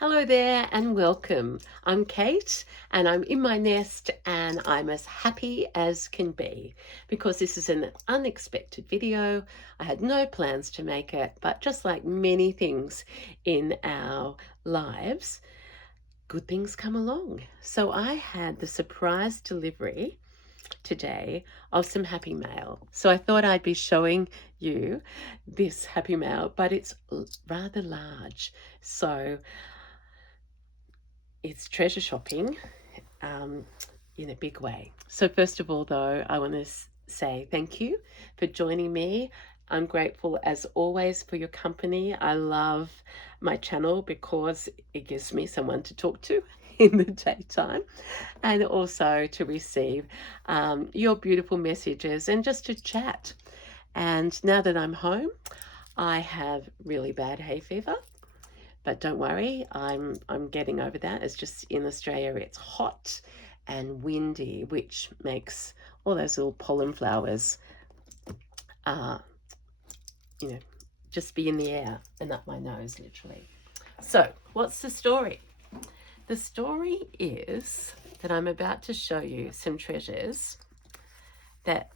Hello there and welcome. I'm Kate and I'm in my nest and I'm as happy as can be because this is an unexpected video. I had no plans to make it, but just like many things in our lives, good things come along. So I had the surprise delivery today of some happy mail. So I thought I'd be showing you this happy mail, but it's rather large. So it's treasure shopping um, in a big way. So, first of all, though, I want to say thank you for joining me. I'm grateful as always for your company. I love my channel because it gives me someone to talk to in the daytime and also to receive your beautiful messages and just to chat. And now that I'm home, I have really bad hay fever. But don't worry, I'm getting over that. It's just in Australia, it's hot and windy, which makes all those little pollen flowers, uh, you know, just be in the air and up my nose, literally. So, what's the story? The story is that I'm about to show you some treasures that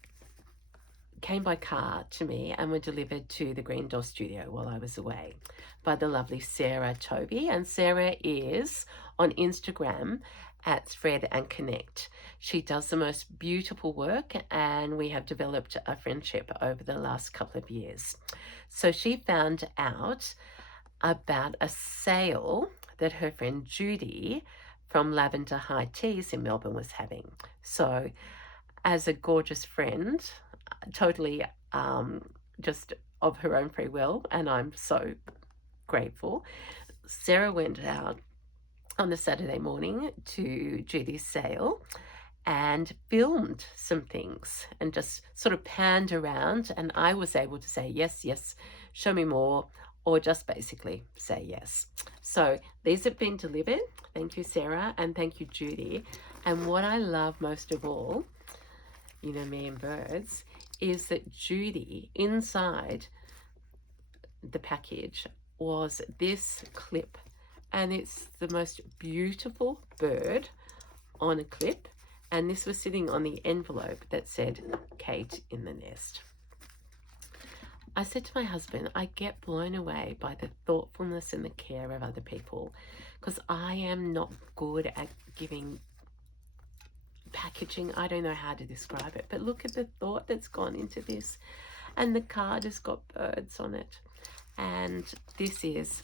came by car to me and were delivered to the Green Door studio while I was away by the lovely Sarah Toby. And Sarah is on Instagram at Thread and Connect. She does the most beautiful work and we have developed a friendship over the last couple of years. So she found out about a sale that her friend Judy from Lavender High Teas in Melbourne was having. So as a gorgeous friend, totally just of her own free will, and I'm so grateful. Sarah went out on the Saturday morning to Judy's sale and filmed some things and just sort of panned around, and I was able to say yes, yes, show me more, or just basically say yes. So these have been delivered. Thank you, Sarah, and thank you, Judy. And what I love most of all, you know me and birds, is that Judy, inside the package, was this clip. And it's the most beautiful bird on a clip. And this was sitting on the envelope that said, Kate in the nest. I said to my husband, I get blown away by the thoughtfulness and the care of other people because I am not good at giving packaging. I don't know how to describe it, but look at the thought that's gone into this. And the card has got birds on it. And this is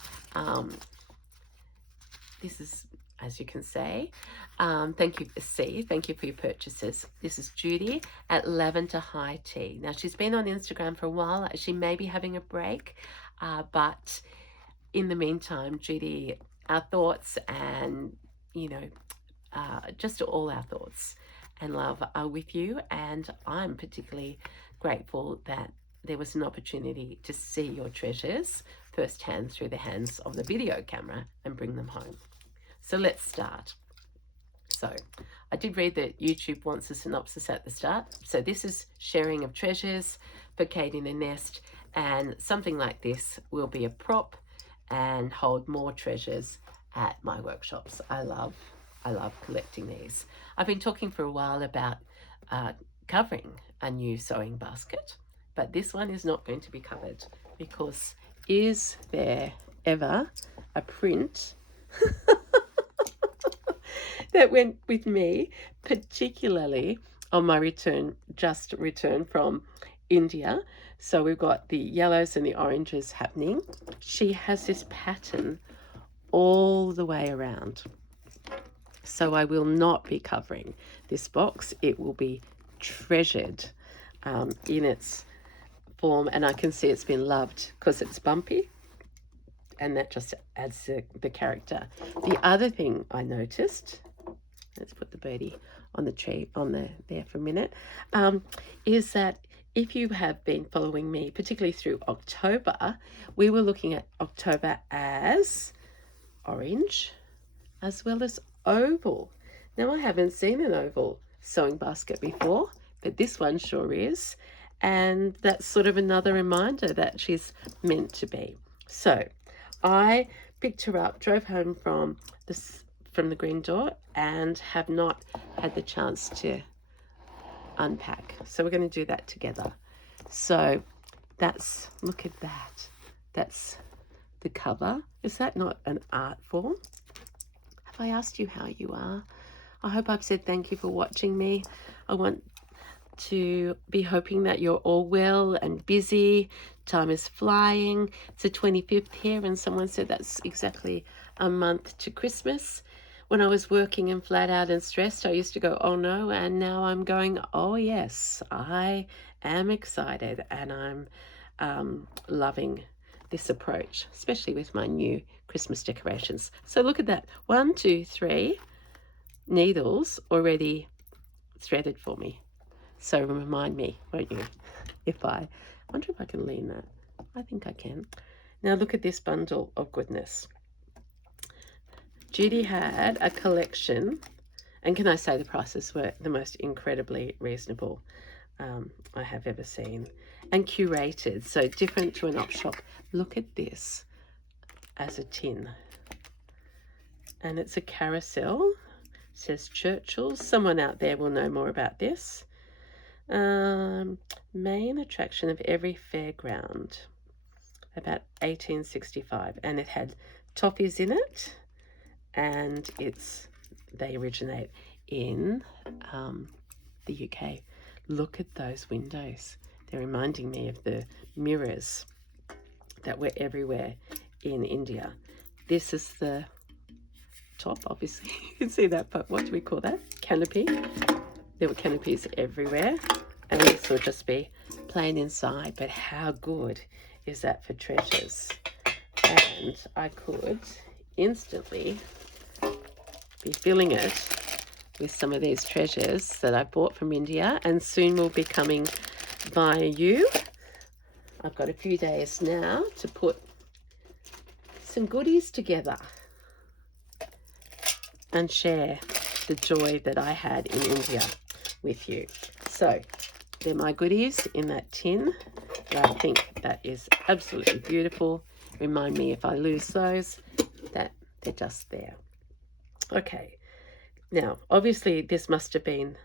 as you can say, thank you for your purchases. This is Judy at Lavender High Tea. Now she's been on Instagram for a while. She may be having a break, but in the meantime, Judy, our thoughts and just all our thoughts and love are with you, and I'm particularly grateful that there was an opportunity to see your treasures firsthand through the hands of the video camera and bring them home. So let's start. So I did read that YouTube wants a synopsis at the start. So this is sharing of treasures for Kate in a nest, and something like this will be a prop and hold more treasures at my workshops. I love collecting these. I've been talking for a while about covering a new sewing basket, but this one is not going to be covered because is there ever a print that went with me, particularly on my return from India. So we've got the yellows and the oranges happening. She has this pattern all the way around. So I will not be covering this box. It will be treasured in its form, and I can see it's been loved because it's bumpy, and that just adds the character. The other thing I noticed, let's put the birdie on the tree there for a minute, is that if you have been following me, particularly through October, we were looking at October as orange as well as oval. Now, I haven't seen an oval sewing basket before, but this one sure is. And that's sort of another reminder that she's meant to be. So I picked her up, drove home from the green door, and have not had the chance to unpack. So we're going to do that together. So that's, look at that. That's the cover. Is that not an art form? Have I asked you how you are? I hope I've said thank you for watching me. I want to be hoping that you're all well and busy. Time is flying. It's the 25th here, and someone said that's exactly a month to Christmas. When I was working and flat out and stressed, I used to go, oh no, and now I'm going, oh yes, I am excited, and I'm loving this approach, especially with my new Christmas decorations. So look at that, 1, 2, 3 needles already threaded for me. So remind me, won't you? I wonder if I can lean that. I think I can. Now look at this bundle of goodness. Judy had a collection, and can I say the prices were the most incredibly reasonable I have ever seen, and curated, so different to an op shop. Look at this as a tin, and it's a carousel. It says Churchill's. Someone out there will know more about this. Main attraction of every fairground, about 1865, and it had toffees in it, and they originate in the UK. Look at those windows. They're reminding me of the mirrors that were everywhere in India. This is the top, obviously. You can see that, but what do we call that? Canopy. There were canopies everywhere, and this will just be plain inside, but how good is that for treasures? And I could instantly be filling it with some of these treasures that I bought from India, and soon will be coming via you. I've got a few days now to put some goodies together and share the joy that I had in India with you. So they're my goodies in that tin. I think that is absolutely beautiful. Remind me if I lose those that they're just there. Okay, now obviously this must have been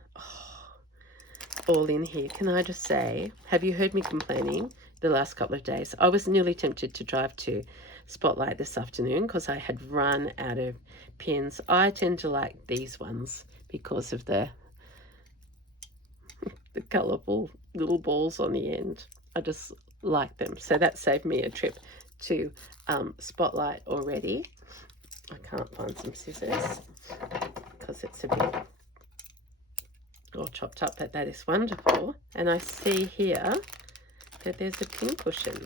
all in here. Can I just say, have you heard me complaining the last couple of days? I was nearly tempted to drive to Spotlight this afternoon because I had run out of pins. I tend to like these ones because of the colourful little balls on the end. I just like them. So that saved me a trip to Spotlight already. I can't find some scissors because it's a bit all chopped up, but that is wonderful. And I see here that there's a pin cushion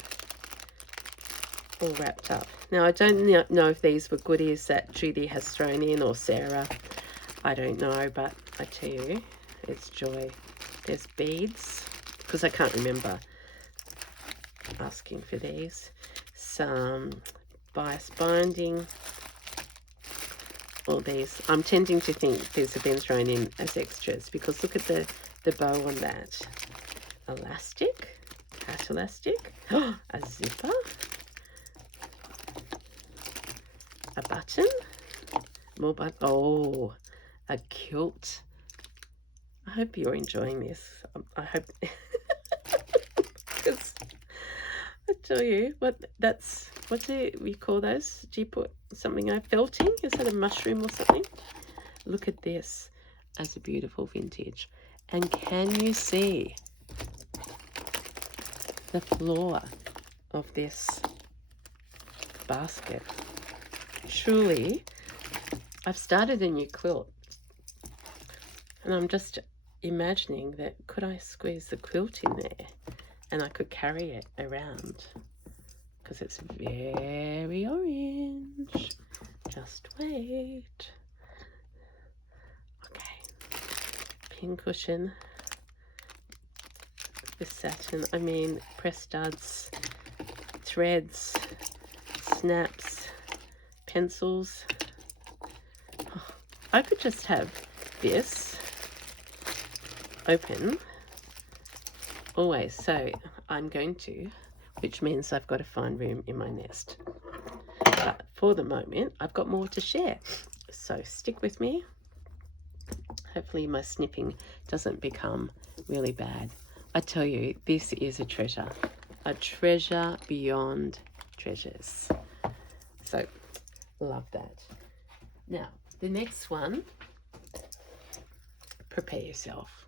all wrapped up. Now I don't know if these were goodies that Judy has thrown in, or Sarah. I don't know, but I tell you, it's joy. There's beads, because I can't remember asking for these. Some bias binding. All these. I'm tending to think these have been thrown in as extras, because look at the bow on that. Elastic, hat elastic, a zipper, a button, more button. Oh, a kilt. I hope you're enjoying this. I hope, because I tell you what do we call those? Do you put something felting? Is that a mushroom or something? Look at this as a beautiful vintage. And can you see the floor of this basket? Truly, I've started a new quilt, and I'm just imagining that could I squeeze the quilt in there and I could carry it around, because it's very orange. Just wait. Okay, pin cushion with satin, I mean press studs, threads, snaps, pencils. Oh, I could just have this open always. So I'm going to, which means I've got to find room in my nest. But for the moment, I've got more to share. So stick with me. Hopefully my snipping doesn't become really bad. I tell you, this is a treasure beyond treasures. So love that. Now, the next one, prepare yourself.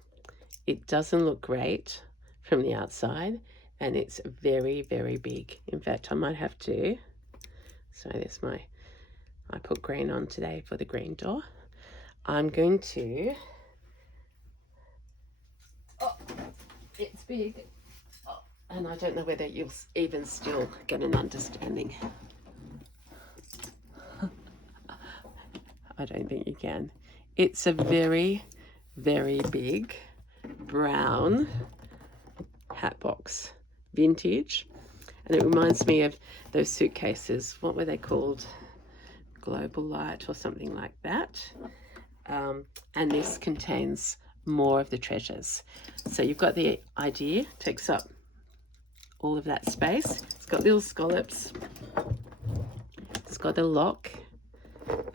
It doesn't look great from the outside, and it's very, very big. In fact, I might have to, so there's I put green on today for the green door. I'm going to, oh, it's big, oh, and I don't know whether you'll even still get an understanding. I don't think you can. It's a very, very big brown hatbox, vintage, and it reminds me of those suitcases. What were they called? Global Light or something like that. And this contains more of the treasures. So you've got the idea, takes up all of that space. It's got little scallops. It's got a lock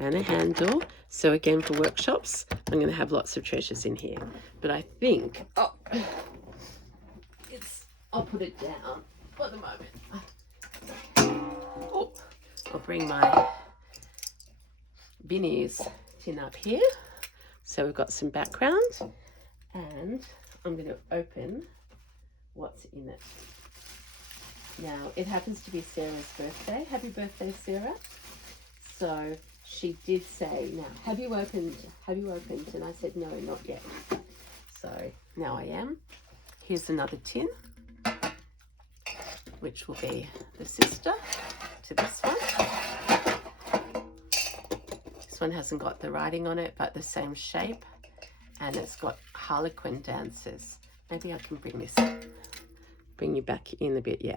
and a handle. So again, for workshops, I'm going to have lots of treasures in here. But I think, I'll put it down for the moment. Oh, I'll bring my Vinnie's tin up here. So we've got some background, and I'm going to open what's in it. Now, it happens to be Sarah's birthday. Happy birthday, Sarah. So she did say, now, have you opened? And I said, no, not yet. So now I am. Here's another tin, which will be the sister to this one. This one hasn't got the writing on it, but the same shape, and it's got harlequin dancers. Maybe I can bring you back in a bit. Yeah,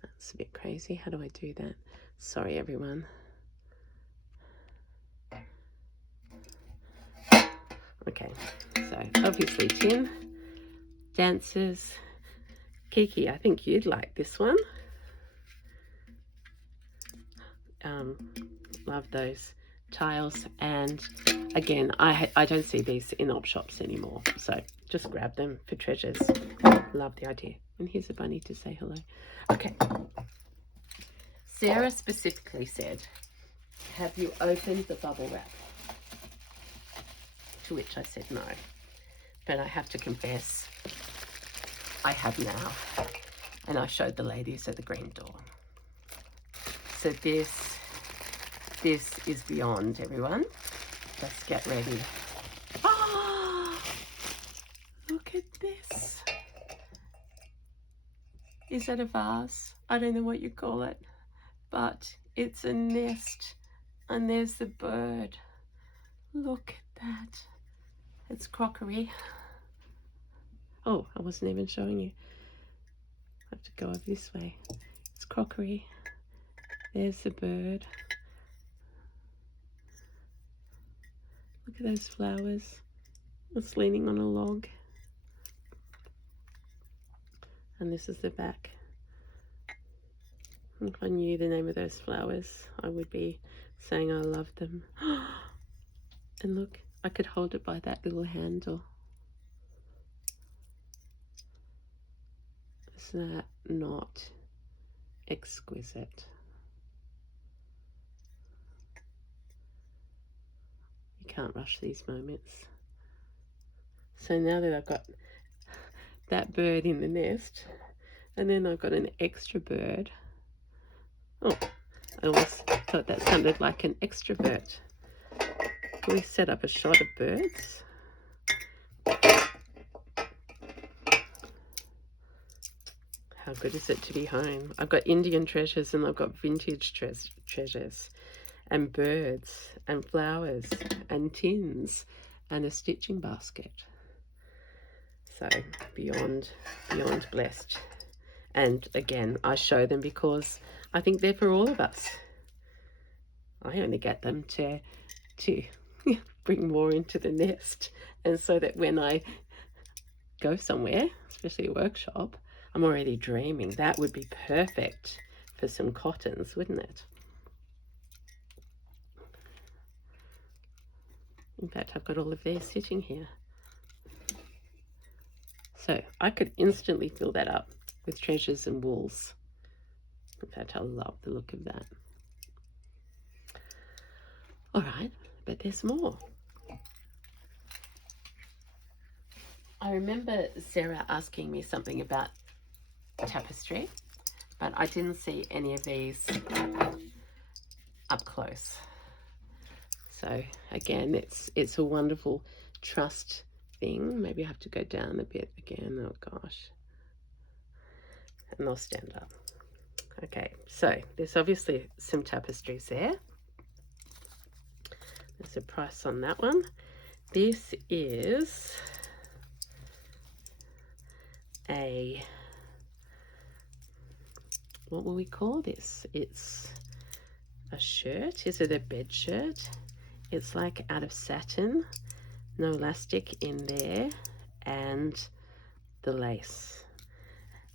that's a bit crazy. How do I do that? Sorry, everyone. Okay, so obviously tin, dancers. Kiki, I think you'd like this one. Love those tiles, and again, I don't see these in op shops anymore, so just grab them for treasures. Love the idea. And here's a bunny to say hello. Okay, Sarah specifically said, have you opened the bubble wrap? To which I said no, but I have to confess, I have now, and I showed the ladies at the green door. So this is beyond, everyone. Let's get ready. Ah, look at this. Is that a vase? I don't know what you call it, but it's a nest, and there's the bird. Look at that. It's crockery. Oh, I wasn't even showing you. I have to go over this way. It's crockery. There's the bird. Look at those flowers. It's leaning on a log. And this is the back. If I knew the name of those flowers, I would be saying I love them. And look, I could hold it by that little handle. Is that not exquisite? You can't rush these moments. So now that I've got that bird in the nest, and then I've got an extra bird. Oh, I always thought that sounded like an extrovert. Can we set up a shot of birds? How good is it to be home? I've got Indian treasures, and I've got vintage treasures, and birds, and flowers, and tins, and a stitching basket. So beyond blessed. And again, I show them because I think they're for all of us. I only get them to bring more into the nest, and so that when I go somewhere, especially a workshop, I'm already dreaming that would be perfect for some cottons, wouldn't it? In fact, I've got all of these sitting here. So I could instantly fill that up with treasures and wools. In fact, I love the look of that. All right, but there's more. I remember Sarah asking me something about tapestry, but I didn't see any of these up close. So again, it's a wonderful trust thing. Maybe I have to go down a bit again. Oh gosh. And I'll stand up. Okay, so there's obviously some tapestries there. There's a price on that one. This is a, what will we call this? It's a shirt. Is it a bed shirt? It's like out of satin, no elastic in there, and the lace.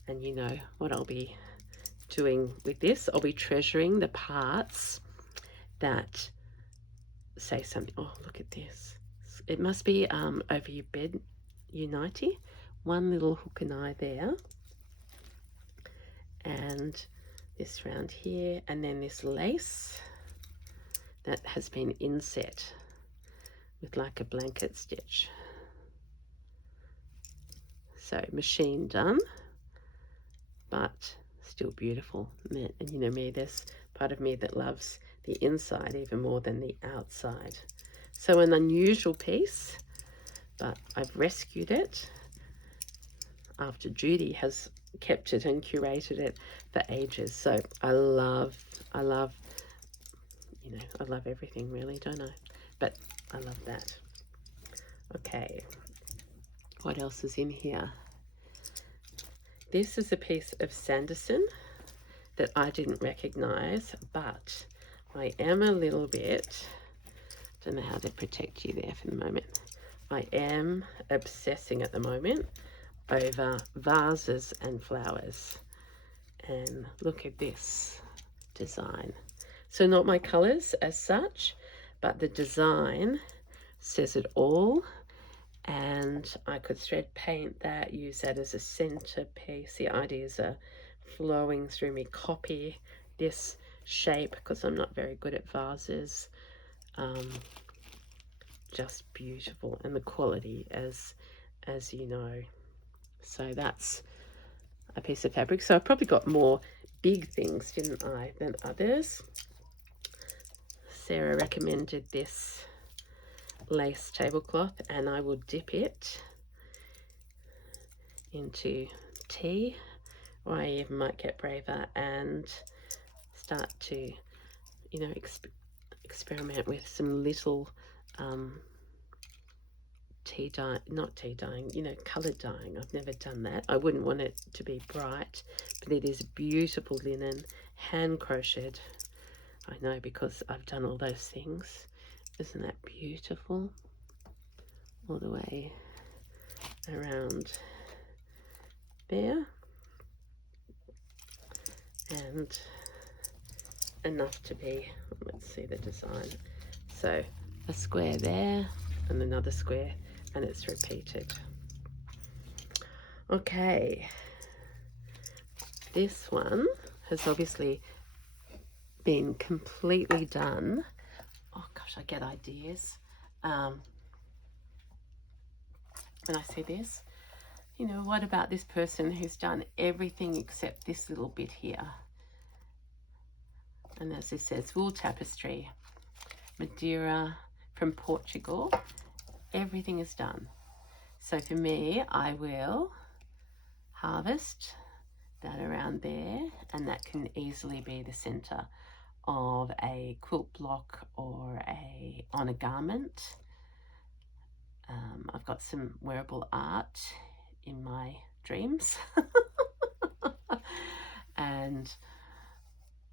And you know what I'll be doing with this? I'll be treasuring the parts that say something. Oh, look at this. It must be over your bed, Unity. One little hook and eye there. And this round here, and then this lace that has been inset with like a blanket stitch. So machine done, but still beautiful. And you know me, there's part of me that loves the inside even more than the outside. So an unusual piece, but I've rescued it after Judy has kept it and curated it for ages. So I love, you know, I love everything really, don't I? But I love that. Okay, what else is in here? This is a piece of Sanderson that I didn't recognize, but I am a little bit, don't know how to protect you there for the moment. I am obsessing at the moment over vases and flowers. And look at this design. So not my colors as such, but the design says it all. And I could thread paint that, use that as a centerpiece. The ideas are flowing through me. Copy this shape because I'm not very good at vases. Just beautiful, and the quality as you know. So that's a piece of fabric. So I probably got more big things, didn't I, than others. Sarah recommended this lace tablecloth, and I will dip it into tea, or I even might get braver and start to, you know, experiment with some little tea dye, not tea dyeing, you know, coloured dyeing. I've never done that. I wouldn't want it to be bright, but it is beautiful linen, hand crocheted. I know, because I've done all those things. Isn't that beautiful? All the way around there, and enough to be, let's see the design. So a square there and another square, and it's repeated. Okay, this one has obviously been completely done. Oh gosh, I get ideas when I see this. You know, what about this person who's done everything except this little bit here? And as it says, wool tapestry, Madeira from Portugal. Everything is done. So for me, I will harvest that around there, and that can easily be the center of a quilt block or on a garment. I've got some wearable art in my dreams. And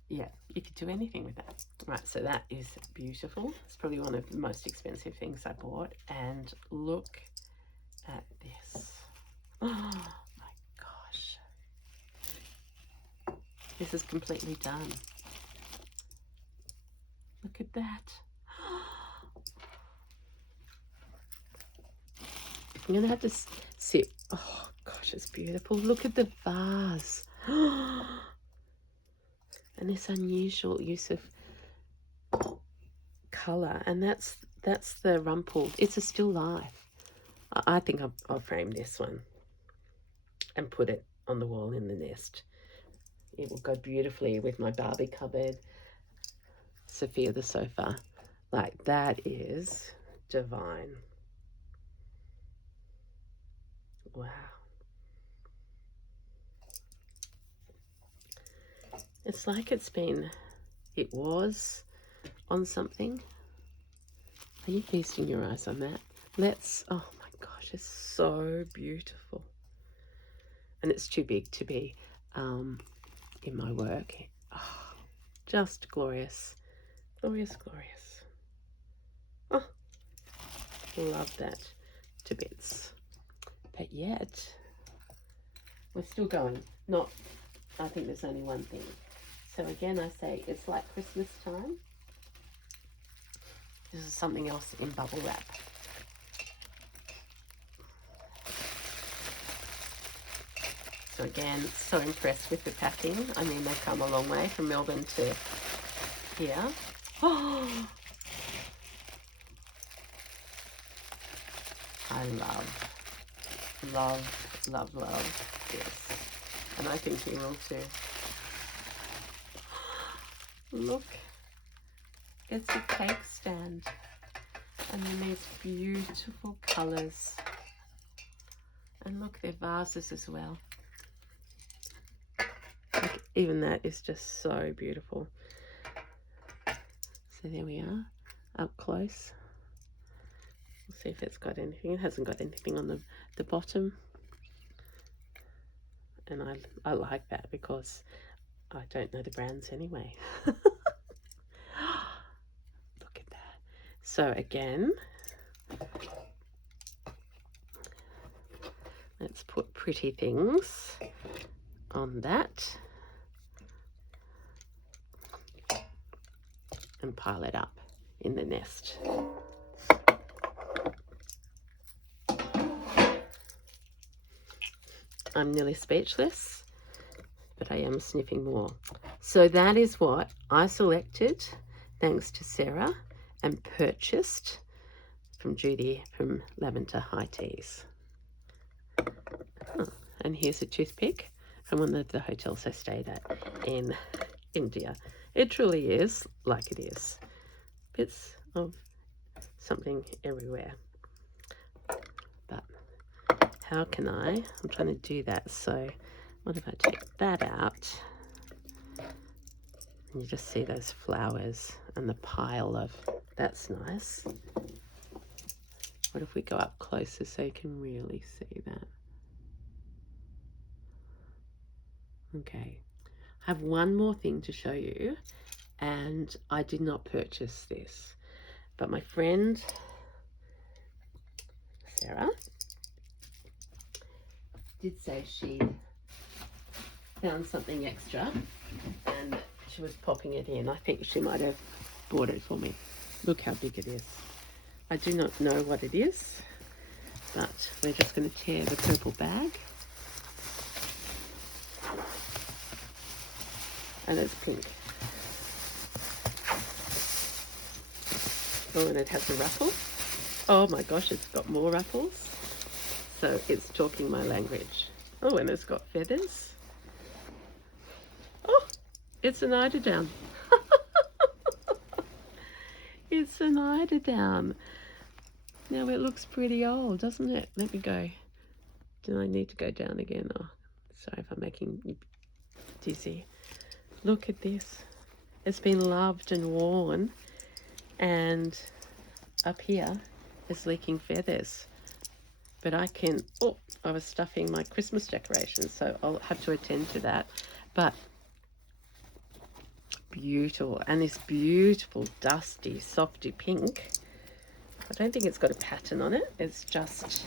yeah, you could do anything with that. Right, so that is beautiful. It's probably one of the most expensive things I bought. And look at this. Oh my gosh. This is completely done. Look at that. I'm going to have to sit. Oh, gosh, it's beautiful. Look at the vase. And this unusual use of colour. And that's the rumpled. It's a still life. I think I'll frame this one and put it on the wall in the nest. It will go beautifully with my Barbie cupboard, Sophia the sofa. Like, that is divine. Wow. It's like it was on something. Are you feasting your eyes on that? Oh my gosh, it's so beautiful. And it's too big to be in my work. Oh, just glorious. Glorious, glorious. Oh, love that to bits. But yet, we're still going. I think there's only one thing. So again, I say it's like Christmas time. This is something else in bubble wrap. So again, so impressed with the packing. I mean, they've come a long way from Melbourne to here. Oh, I love this. And I think you will too. Look, it's a cake stand. And then these beautiful colours. And look, they're vases as well. Like, even that is just so beautiful. So there we are, up close. We'll see if it's got anything. It hasn't got anything on the bottom. And I like that because I don't know the brands anyway. Look at that. So again, let's put pretty things on that and pile it up in the nest. I'm nearly speechless, but I am sniffing more. So that is what I selected, thanks to Sarah, and purchased from Judy from Lavender High Teas. Oh, and here's a toothpick from one of the hotels I stayed at in India. It truly is like it is. Bits of something everywhere. But how can I'm trying to do that. So what if I take that out? And you just see those flowers and the pile of, that's nice. What if we go up closer so you can really see that? Okay, I have one more thing to show you, and I did not purchase this, but my friend Sarah did say she found something extra and she was popping it in. I think she might have bought it for me. Look how big it is. I do not know what it is, but we're just going to tear the purple bag. And it's pink. Oh, and it has a ruffle. Oh my gosh, it's got more ruffles. So it's talking my language. Oh, and it's got feathers. Oh, it's an eiderdown. It's an eiderdown. Now it looks pretty old, doesn't it? Let me go. Do I need to go down again? Oh, sorry if I'm making you dizzy. Look at this. It's been loved and worn, and up here is leaking feathers. But I was stuffing my Christmas decorations, so I'll have to attend to that. But beautiful, and this beautiful dusty softy pink. I don't think it's got a pattern on it. It's just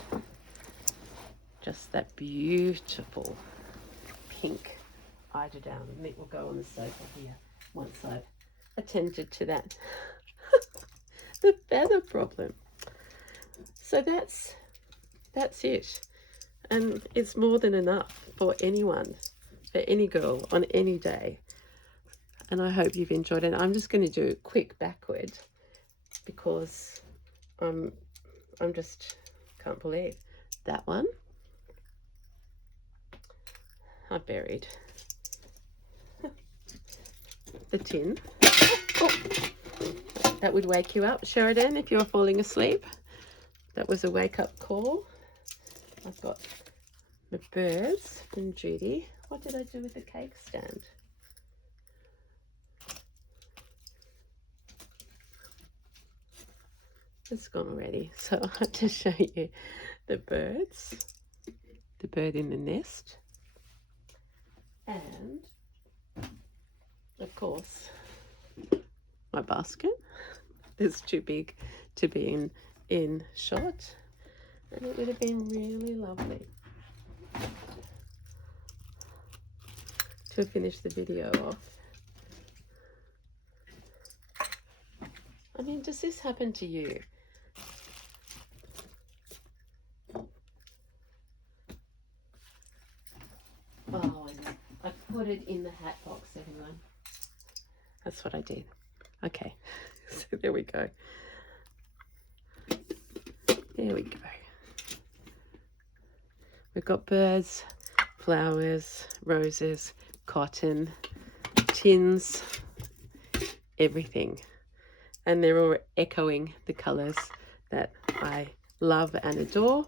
that beautiful pink eiderdown, and it will go on the sofa here once I've attended to that. The feather problem. So that's That's it. And it's more than enough for anyone, for any girl on any day. And I hope you've enjoyed it. I'm just going to do a quick backward because I'm just can't believe that one. I buried the tin. Oh, that would wake you up, Sheridan, if you're falling asleep. That was a wake-up call. I've got the birds from Judy. What did I do with the cake stand? It's gone already. So I have to show you the birds. The bird in the nest. And, of course, my basket. It's too big to be in shot. And it would have been really lovely to finish the video off. I mean, does this happen to you? Oh, I put it in the hat box, everyone. That's what I did. Okay, so there we go. There we go. We've got birds, flowers, roses, cotton, tins, everything. And they're all echoing the colours that I love and adore.